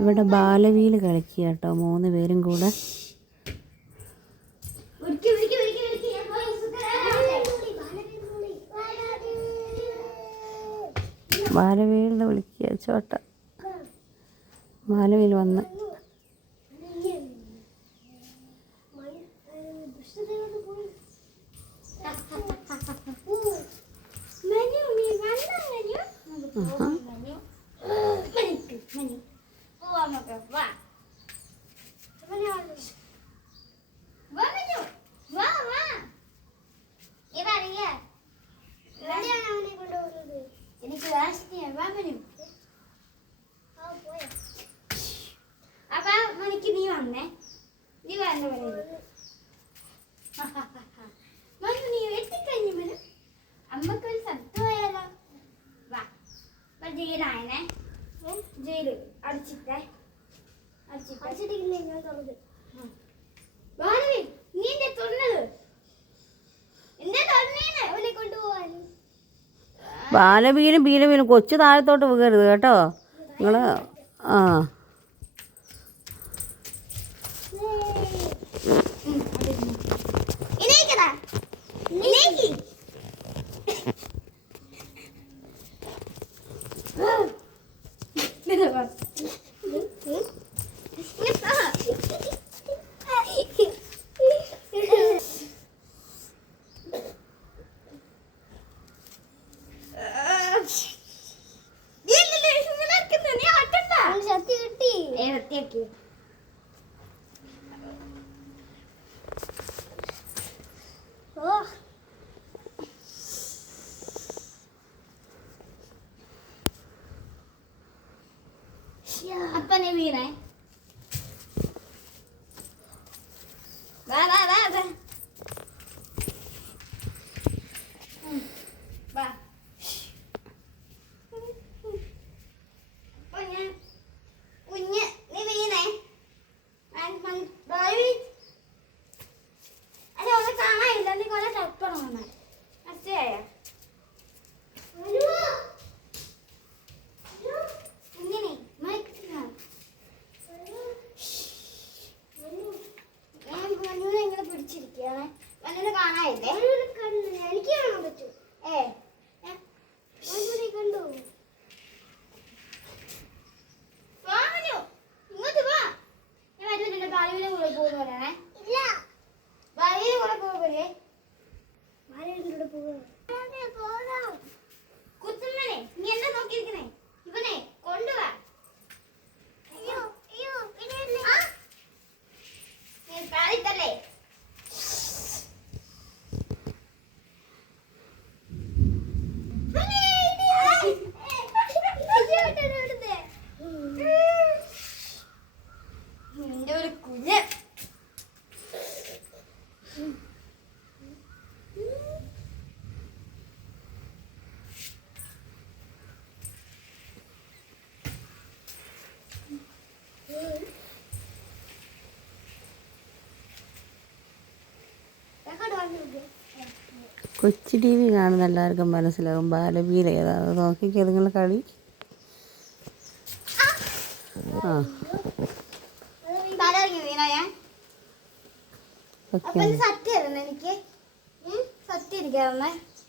ഇവിടെ ബാലവീൽ കളിക്കുക കേട്ടോ, 3 പേരും കൂടെ. ബാലവീലിനെ വിളിക്കുക ചോട്ട. ബാലവീൽ വന്ന് അമ്മക്കൊരു സ്ഥലത്ത് പോയാലോ? വാ, ജയിലായനെ, ജയില് അടിച്ചിട്ടേ നീ എന്റെ തുറന്നത് എന്റെ തുറന്നേനെ അവനെ കൊണ്ടുപോവാൻ. ബാലവീലും ബീലവീലും കൊച്ചു താഴത്തോട്ട് വീഴരുത് കേട്ടോ നിങ്ങൾ. ആ അപ്പനെ വീണേ. വാ വാ വാ വാ വാ. കുഞ്ഞ് നീ വീണേ. അല്ല ഒന്ന് കാണാനില്ല, നീ കൊറേ തപ്പണം. മനസ്സിലായ? എനിക്ക് കാണാൻ പറ്റൂ. കണ്ടു ഇങ്ങോട്ട് വാ. ഞാൻ വരുന്നുണ്ട്. ബാലുവിനെ കൂടെ പോകുന്ന പറയണേ. ഇല്ല, ബാലുവിനെ കൂടെ പോകല്ലേ? ബാലുവിന്റെ കൂടെ പോകാം. കുത്തുമ്മനെ നീ എന്താ നോക്കിയിരിക്കണേ? ഇവനെ കൊണ്ടുവാ. പാലിത്തല്ലേ? നിന്റെ ഒരു കുഞ്ഞ്. കൊച്ചു ടി വി കാണുന്ന എല്ലാവർക്കും മനസ്സിലാവും ബാലവീൽ ഏതാണ്. നോക്കിക്കോ നിങ്ങൾ കളി. ആ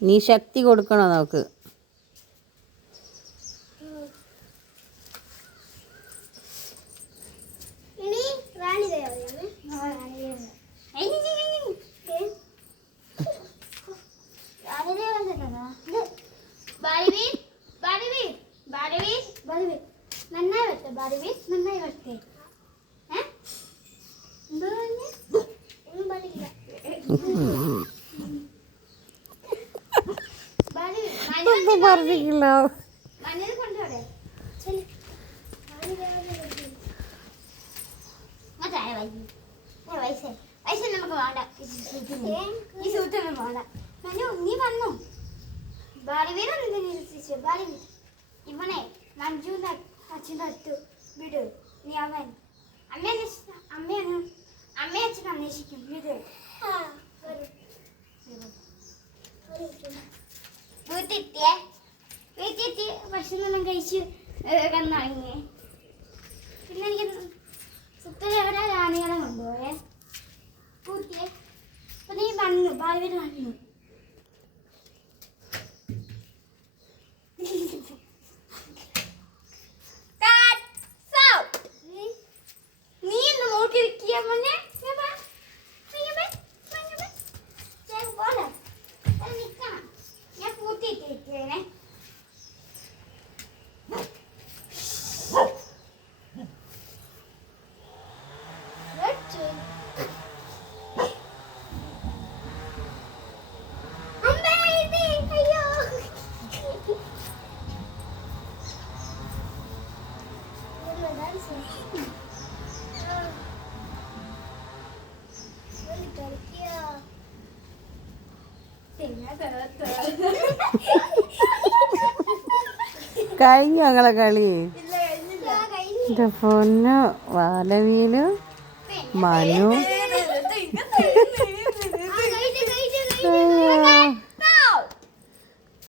നീ ശക്തി കൊടുക്കണോ നമുക്ക്? നന്നായി വരട്ടെ ബാലവീൽ, നന്നായി വരട്ടെ. പറഞ്ഞില്ല നമുക്ക് വേണ്ട ഈ സൂട്ടൊന്നും വേണ്ട. നീ വന്നു ബാലവീൽ. ഇവനെ മഞ്ജുവിന്റെ അച്ഛൻ്റെ അടുത്ത് വിട്. നീ അവൻ അമ്മയെ അച്ഛൻ അന്വേഷിക്കും. വിട്. വീട്ടിലെത്തി ഭക്ഷണമെല്ലാം കഴിച്ച് കണ്ണാങ്ങിയേ. പിന്നെ കഴിഞ്ഞു ഞങ്ങളെ കളി. എൻ്റെ പൊന്നോ, ബാലവീലും മനു